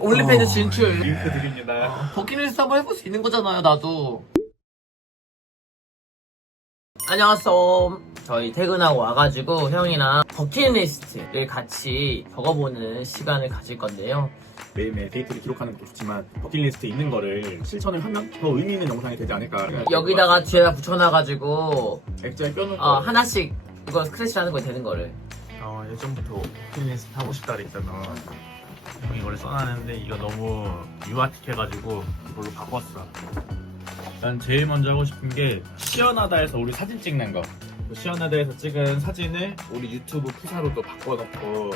올리팬즈 진출. 링크 드립니다. 버킷리스트 한번 해볼 수 있는 거잖아요, 나도. 안녕하세요. 저희 퇴근하고 와가지고 형이랑 버킷리스트를 같이 적어보는 시간을 가질 건데요. 매일매일 데이터를 기록하는 것도 좋지만 버킷리스트에 있는 거를 실천을 하면 더 의미 있는 영상이 되지 않을까. 여기다가 뒤에다 붙여놔가지고 액자에 껴놓고 하나씩 이거 스크래치하는 거 되는 거를. 예전부터 버킷리스트 하고 싶다 그랬잖아. 형이 이걸 써놨는데 이거 너무 유아틱해가지고 이걸로 바꿨어. 난 제일 먼저 하고 싶은 게 시원하다에서 우리 사진 찍는 거. 시원하다에서 찍은 사진을 우리 유튜브 프사로 또 바꿔놓고.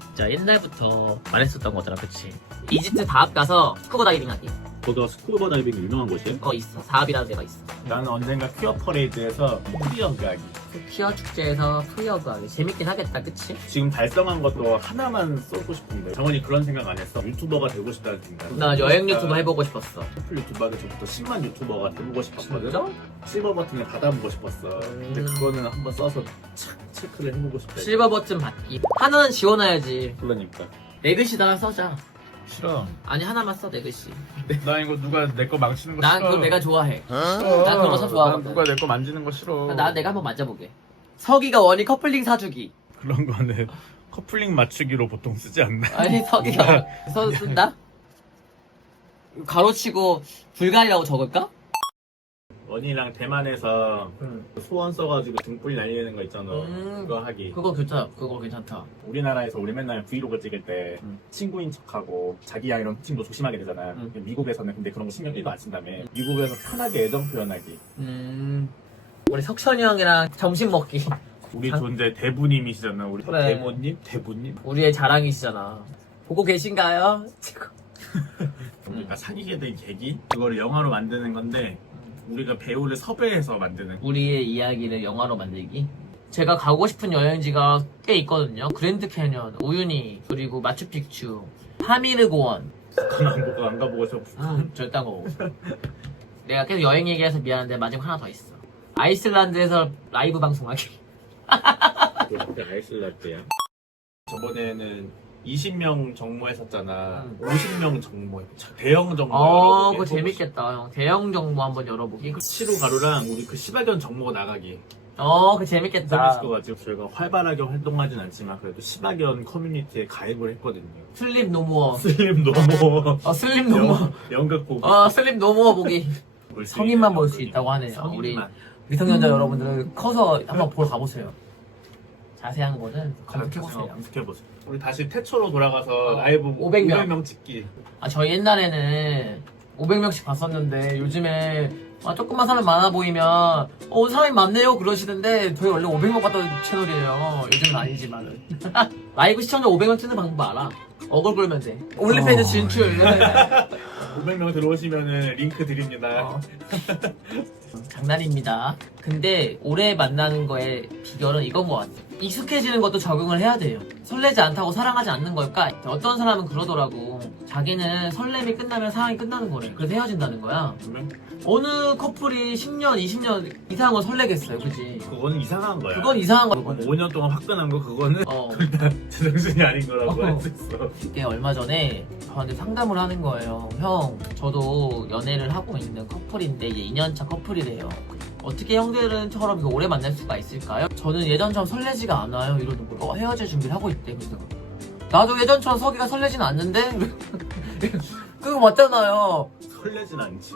진짜 옛날부터 말했었던 거잖아, 그치? 이집트 다합 가서 스쿠버 다이빙 하기. 거기가 스쿠버 다이빙 유명한 곳이에요? 있어. 다합이라는 데가 있어. 나는 언젠가 퀴어 퍼레이드에서 프리어그 하기. 퀴어 축제에서 프리어그 하기. 재밌긴 하겠다, 그치? 지금 달성한 것도 하나만 쏘고 싶은데 정원이 그런 생각 안 했어? 유튜버가 되고 싶다는 생각. 나 여행 유튜버 해보고 싶었어. 커플 유튜버도 저부터 10만 유튜버가 되고 싶었거든. 진짜? 실버 버튼을 받아보고 싶었어. 근데 그거는 한번 써서 착 체크를 해보고 싶다. 실버 버튼 받기. 하나는 지원해야지. 그러니까. 네글씨다가 써자. 싫어. 아니, 하나만 써, 네글씨. 나 이거 누가 내 거 망치는 거 난 싫어. 그거 내가 좋아해. 싫어. 난 그런 거 참 좋아하거든. 난 누가 내 거 만지는 거 싫어. 내가 한번 만져보게. 서기가 원이 커플링 사주기. 그런 거는 커플링 맞추기로 보통 쓰지 않나? 아니, 서기가 쓴다? 가로치고 불가리라고 적을까? 원이랑 대만에서 소원 써가지고 등불 날리는 거 있잖아. 그거 하기. 그거 괜찮아. 그거 괜찮다. 우리나라에서 우리 맨날 브이로그 찍을 때 친구인 척하고 자기야 이런 친구 조심하게 되잖아. 미국에서는 근데 그런 거 신경 1도 안 쓴다며. 미국에서 편하게 애정 표현하기. 우리 석천이 형이랑 점심 먹기. 우리 존재 대부님이시잖아. 우리 그래. 대부님? 우리의 자랑이시잖아. 보고 계신가요? 우리가 사귀게 된 계기? 그거를 영화로 만드는 건데 우리가 배우를 섭외해서 만드는. 우리의 이야기를 영화로 만들기. 제가 가고 싶은 여행지가 꽤 있거든요. 그랜드 캐년, 우유니, 그리고 마추픽추, 파미르 고원. 북한 안 가보고 싶어. 절대 안 가고. 내가 계속 여행 얘기해서 미안한데 마지막 하나 더 있어. 아이슬란드에서 라이브 방송하기. 그때 아이슬란드야. 저번에는 20명 정모했었잖아. 50명 정모. 대형 정모. 그거 재밌겠다, 형. 대형 정모 한번 열어보기. 시로 가루랑 우리 그 시바견 정모 나가기. 그거 재밌겠다. 재밌을 것 같아요. 저희가 활발하게 활동하진 않지만 그래도 시바견 커뮤니티에 가입을 했거든요. 슬립 노모어. 슬림 너무 슬립 노모어. 연극 보기. 슬립 노모어 보기. 성인만 볼 수 있다고 하네요. 우리 미성년자 여러분들은 커서 한번 보러 가보세요. 자세한 거는 검색해보세요. 검색해보세요. 우리 다시 태초로 돌아가서 라이브 500명. 찍기. 저희 옛날에는 500명씩 봤었는데 요즘에 조금만 사람 많아 보이면 사람이 많네요 그러시는데 저희 원래 500명 봤던 채널이에요. 요즘은 아니지만은. 라이브 시청자 500명 찍는 방법 알아. 어글 끌면 돼. 올리팬즈 진출. 500명 들어오시면은 링크 드립니다. 장난입니다. 근데 오래 만나는 거의 비결은 이건 것 같아. 익숙해지는 것도 적응을 해야 돼요. 설레지 않다고 사랑하지 않는 걸까? 어떤 사람은 그러더라고. 자기는 설렘이 끝나면 사랑이 끝나는 거래. 그래서 헤어진다는 거야. 어느 커플이 10년, 20년 이상은 설레겠어요, 그지? 그거는 이상한 거야. 그건 이상한 거야. 5년 동안 화끈한 거 그거는 제정신이 아닌 거라고 할 수 있어. 이게 얼마 전에 저한테 상담을 하는 거예요. 형, 저도 연애를 하고 있는 커플인데 이제 2년차 커플이래요. 어떻게 형들은처럼 이거 오래 만날 수가 있을까요? 저는 예전처럼 설레지가 않아요. 이러는 거예요. 헤어질 준비를 하고 있대. 그래서 나도 예전처럼 서기가 설레진 않는데? 그거 맞잖아요. 설레진 않지.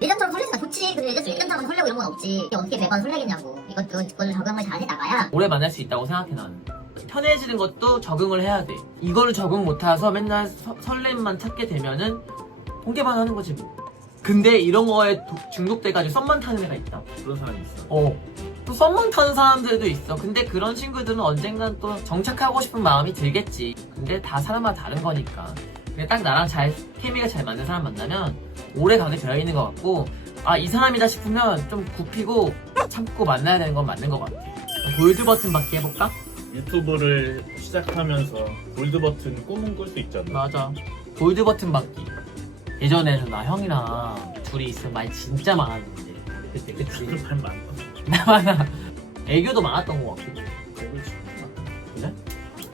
예전처럼 설레지가 좋지. 근데 예전처럼 설레고 이런 건 없지. 어떻게 매번 설레겠냐고. 그걸 적응을 잘 해나가야. 오래 만날 수 있다고 생각해 나는. 편해지는 것도 적응을 해야 돼. 이거를 적응 못해서 맨날 설렘만 찾게 되면은 통계만 하는 거지 뭐. 근데 이런 거에 중독돼가지고 썸만 타는 애가 있다. 그런 사람이 있어. 또 썸만 타는 사람들도 있어. 근데 그런 친구들은 언젠간 또 정착하고 싶은 마음이 들겠지. 근데 다 사람마다 다른 거니까. 근데 딱 나랑 케미가 잘 맞는 사람 만나면 오래 가게 되어 있는 것 같고, 이 사람이다 싶으면 좀 굽히고 참고 만나야 되는 건 맞는 것 같아. 골드 버튼 받기 해볼까? 유튜브를 시작하면서 골드 버튼 꿈은 꿀 수 있잖아. 맞아. 골드 버튼 받기. 예전에는 나 형이랑 둘이 있으면 말 진짜 많았는데. 그치? 말 많아. 나만 애교도 많았던 것 같고. 그래?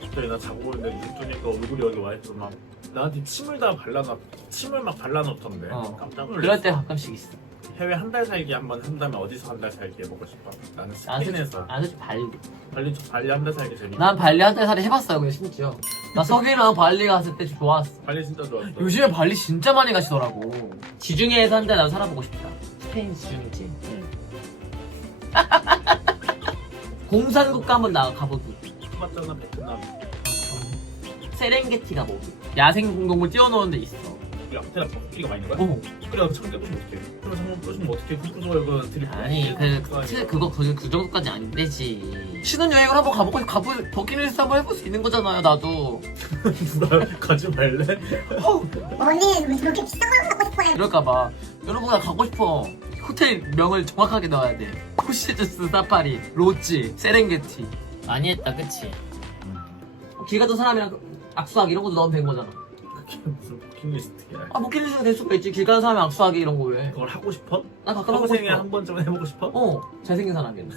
갑자기 나 자고 있는데 20초니까 얼굴이 여기 와있어 막 나한테 침을 막 발라놓던데. 깜짝 놀랐어. 그럴 때 가끔씩 있어. 해외 한 달 살기 한번 한다면 어디서 한 달 살기 해보고 싶어? 나는 스페인에서. 나는 발리. 발리 한 달 살기 재밌어. 난 발리 한 달 살이 해봤어요, 근데 심지어. 나 석이랑 발리 갔을 때 좋았어. 발리 진짜 좋았어. 요즘에 발리 진짜 많이 가시더라고. 지중해에서 한 달 난 살아보고 싶다. 스페인 지중해지? 응. 공산국가 한번 가보기. 맞잖아 베트남. 세렝게티가 뭐지? 야생동물 띄워놓은 데 있어. 우리 앞에다 코끼리가 많이 있는 거야? 어. 그래서 창 떼고 싶으면 어떡해? 그럼 창문 떼고 어떡해? 그거 이거 드립. 아니, 그거 그 정도까지 안 되지. 신혼여행을 한번 버킷리스트 한번 해볼 수 있는 거잖아요, 나도. 누가 가지 말래? 언니 그렇게 비싼 걸 갖고 싶어요. 이럴까봐. 여러분, 나 가고 싶어. 호텔 명을 정확하게 넣어야 돼. 포시제주스 사파리, 로지, 세렝게티. 많이 했다, 그치? 길 가던 사람이랑 악수하기 이런 것도 넣으면 된 거잖아. 그게 무슨 버킷리스트야? 아, 버킷리스트가 될 수가 있지. 길 가는 사람이랑 악수하기 이런 거 왜? 그걸 하고 싶어? 나 가끔 하고 평생에 싶어. 한 번쯤은 해보고 싶어? 잘생긴 사람이었네.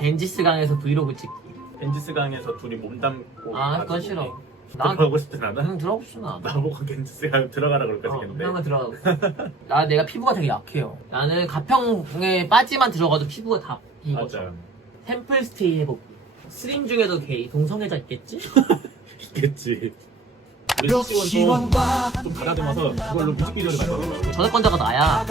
겐지스 강에서 브이로그 찍기. 겐지스 강에서 둘이 몸 담고. 아, 그건 싫어. 난 들어가고 싶진 않아? 들어가고 싶진 않아. 나보고 겐지스 강 들어가라 그럴 거 생겼는데. 한번 들어가고. 내가 피부가 되게 약해요. 나는 가평에 빠지만 들어가도 피부가 다 이거죠. 맞아요. 템플스테이 해보기. 스림 중에도 게이 동성애자 있겠지? 있겠지. 우리 석시원도 좀 가다듬어서 그걸로 뮤직비디오를 만들었어. 저작권자가 나야.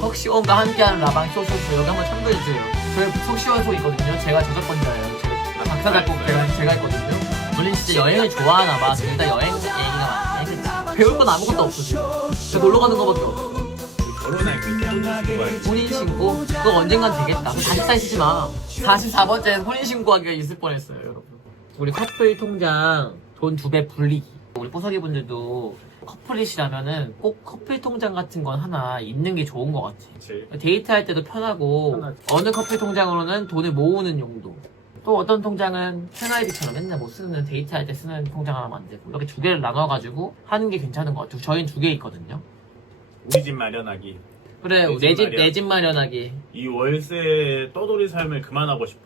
석시원과 함께하는 라방 쇼쇼쇼 여기 한번 참고해주세요. 저희 석시원 소 있거든요. 제가 저작권자예요. 작사 작곡 제가 했거든요. 우린 진짜 여행을 좋아하나 봐. 둘 다 여행 얘기가 많네. 그치? 배울 건 아무것도 없어. 진짜 놀러 가는 거밖에 없어. 결혼할 때 혼인신고? 그거 언젠간 되겠다. 44 쓰지 마. 44번째 혼인신고하기가 있을 뻔했어요, 여러분. 우리 커플 통장 돈 2배 불리기. 우리 뽀석이 분들도 커플이시라면은 꼭 커플 통장 같은 건 하나 있는 게 좋은 것 같아. 그치. 데이트할 때도 편하고, 편하지. 어느 커플 통장으로는 돈을 모으는 용도. 또 어떤 통장은 생활비처럼 맨날 못 쓰는 데이트할 때 쓰는 통장 하나 만들고 이렇게 2개를 나눠가지고 하는 게 괜찮은 것 같아요. 저희는 2개 있거든요. 우리 집 마련하기. 그래, 내 집 마련하기. 이 월세 떠돌이 삶을 그만하고 싶어.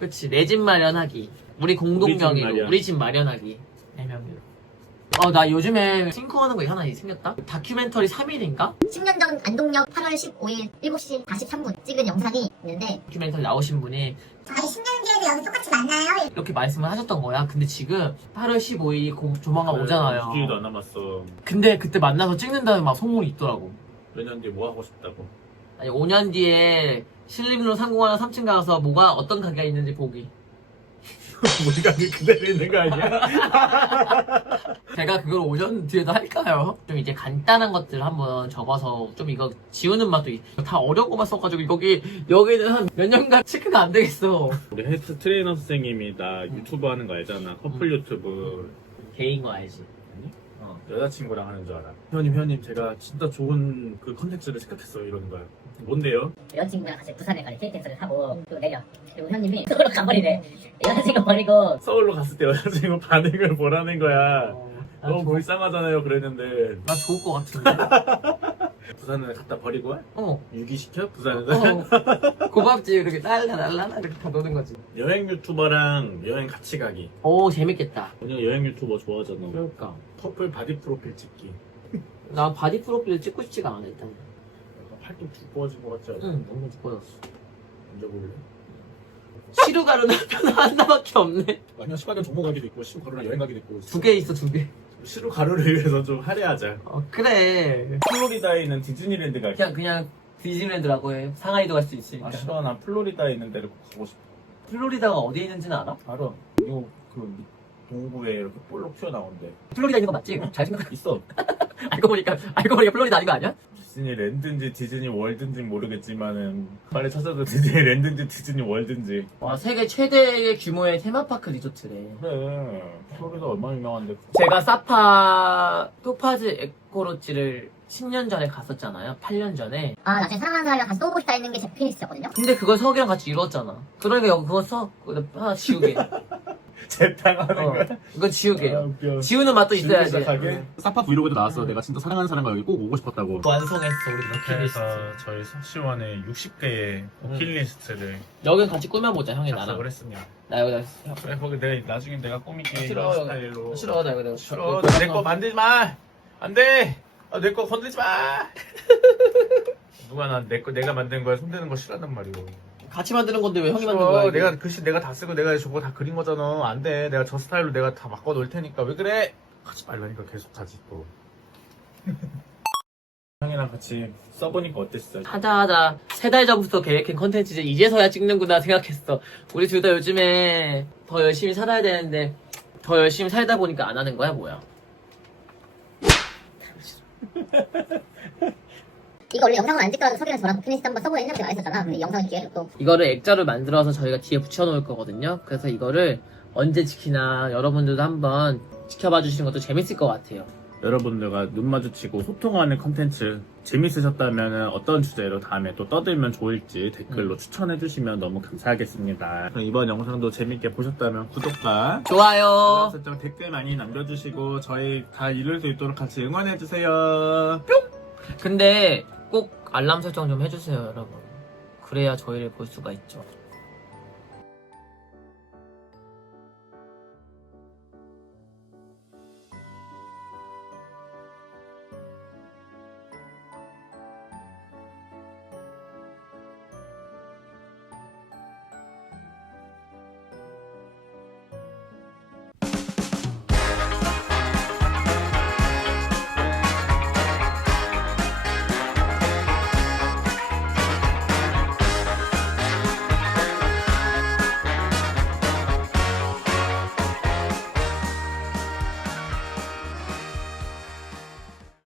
그치, 내 집 마련하기. 우리 공동명의로, 마련. 우리 집 마련하기. 4명이로. 나 요즘에 싱크하는 거 하나 생겼다? 다큐멘터리 3일인가? 10년 전 안동역 8월 15일 7시 43분 찍은 영상이 있는데 다큐멘터리 나오신 분이 아니 10년 뒤에도 여기 똑같이 만나요? 이렇게 말씀을 하셨던 거야. 근데 지금 8월 15일이 조만간 일주일도 오잖아요. 안 남았어. 근데 그때 만나서 찍는다는 막 소문이 있더라고. 몇 년 뒤에 뭐 하고 싶다고. 아니, 5년 뒤에 신림로 상공하는 3층 가서 어떤 가게가 있는지 보기. 우리가 그대로 있는 거 아니야? 제가 그걸 5년 뒤에도 할까요? 좀 이제 간단한 것들 한번 적어서 좀 이거 지우는 맛도 다 어려운 것만 써가지고 여기는 한 몇 년간 체크가 안 되겠어. 우리 헬스 트레이너 선생님이 나 유튜브 하는 거 알잖아. 커플 유튜브. 개인 거 알지? 여자친구랑 하는 줄 알아. 회원님 제가 진짜 좋은 그 컨텐츠를 생각했어요. 이러는 거야. 뭔데요? 여자친구랑 같이 부산에 가는 KTX를 타고 또 내려. 그리고 형님이 서울로 가버리래. 여자친구 버리고 서울로 갔을 때 여자친구 반응을 보라는 거야. 너무 불쌍하잖아요. 그랬는데 나 좋을 것 같은데? 부산에 갖다 버리고 어. 유기시켜? 부산에서? 고맙지. 이렇게 날라날라 이렇게 다 노는 거지. 여행 유튜버랑 여행 같이 가기. 오, 재밌겠다. 그냥 여행 유튜버 좋아하잖아. 그러니까. 커플 바디 프로필 찍기. 나 바디 프로필 찍고 싶지가 않아, 일단. 팔뚝 두꺼워진 것 같지 않아? 응, 너무 두꺼웠어. 만져볼래? 시루가루는 하나밖에 없네. 아니야 시바견 종목 가기도 있고 시루 가루랑 여행 가기도 있고 2개 있어, 2개. 시루 가루를 위해서 좀 할애하자. 그래. 플로리다에 있는 디즈니랜드 가기. 그냥 디즈니랜드라고 해. 상하이도 갈 수 있으니까. 아 싫어. 난 플로리다에 있는 데를 꼭 가고 싶어. 플로리다가 어디에 있는지는 알아? 알아 이거 그 동부에 이렇게 볼록 튀어나온대 플로리다 있는 거 맞지? 잘 생각해. 있어 알고 보니까 플로리다 아닌 거 아니야? 디즈니랜드인지 디즈니 월드인지 모르겠지만은 빨리 찾아도 디즈니랜드인지 디즈니 월드인지. 와, 세계 최대의 규모의 테마파크 리조트래. 그래 플로리다 얼마나 유명한데 제가 사파 토파즈 에코로지를 10년 전에 갔었잖아요. 8년 전에. 아 나중에 사랑하는 사람이랑 같이 또 보고 싶다 있는 게 제 버킷리스트였거든요. 근데 그걸 석이랑 같이 이루었잖아. 그러니까 여기 그거 석 하나 지우게. 재탕하는 거야? 이건 지우개. 아, 웃겨. 지우는 맛도 있어야 돼. 시작하게? 사파 브이로그도 나왔어. 내가 진짜 사랑하는 사람과 여기 꼭 오고 싶었다고. 완성했어 우리 그래서 버킷리스트. 저희 서시원의 60개의 버킷리스트를 여긴 같이 꾸며보자 형이 나랑. 작성을 했습니다. 나 여기다. 그래 거기 내가 나중에 내가 꾸밀게 싫어. 이런 스타일로. 싫어 나 이거 싫어. 내 거 만들지 마. 안 돼. 내 거 건들지 마. 누가 내가 만든 거에 손대는 거 싫어한단 말이오. 같이 만드는 건데 왜 형이 싫어. 만든 거야? 이게? 내가 글씨 내가 다 쓰고 내가 저거 다 그린 거잖아. 안 돼. 내가 저 스타일로 내가 다 바꿔 놓을 테니까 왜 그래? 하지 말라니까 계속 하지 또. 형이랑 같이 써보니까 어땠어? 하자 3달 전부터 계획한 컨텐츠 이제서야 찍는구나 생각했어. 우리 둘 다 요즘에 더 열심히 살아야 되는데 더 열심히 살다 보니까 안 하는 거야 뭐야? 이거 원래 영상을 안 찍더라도 석이랑 저랑 버킷리스트 한번 써보려 했는데 안 했었잖아. 근데 영상을 기회를 또 이거를 액자로 만들어서 저희가 뒤에 붙여놓을 거거든요. 그래서 이거를 언제 지키나 여러분들도 한번 지켜봐 주시는 것도 재밌을 것 같아요. 여러분들과 눈 마주치고 소통하는 컨텐츠 재밌으셨다면 어떤 주제로 다음에 또 떠들면 좋을지 댓글로 추천해 주시면 너무 감사하겠습니다. 그럼 이번 영상도 재밌게 보셨다면 구독과 좋아요. 알람 설정 댓글 많이 남겨주시고 저희 다 이룰 수 있도록 같이 응원해 주세요. 근데 꼭 알람 설정 좀 해주세요 여러분. 그래야 저희를 볼 수가 있죠.